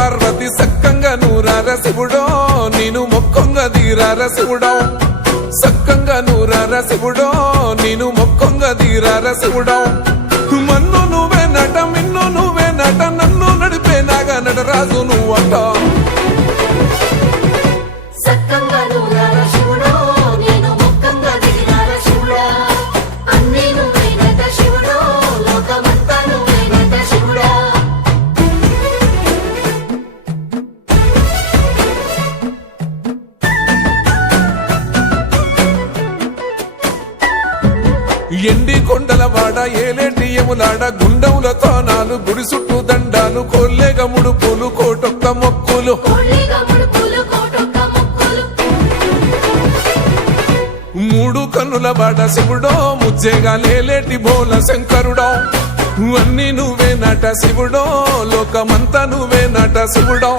పార్వతి సక్కంగా నూరార శివుడో నేను మొక్కంగా తీరార శివుడో సక్కంగా నూరార శివుడో నేను మొక్కంగా తీరార శివుడో మన్ను నువ్వే నట మిన్ను నువ్వే నట నన్ను నడిపే నాగా నటరాజు నువ్వట ఎండి కొండల వాడ ఏలేటి యములాడ గుండములతో నాలు గుడి చుట్టూ దండాలు కోల్లేగ ముడుపులు కోటొక్క మొక్కులు మూడు కన్నుల వాడ శివుడో ముజ్జేగా లేలేటి బోల శంకరుడో అన్ని నువ్వే నట శివుడో లోకమంతా నువ్వే నట శివుడో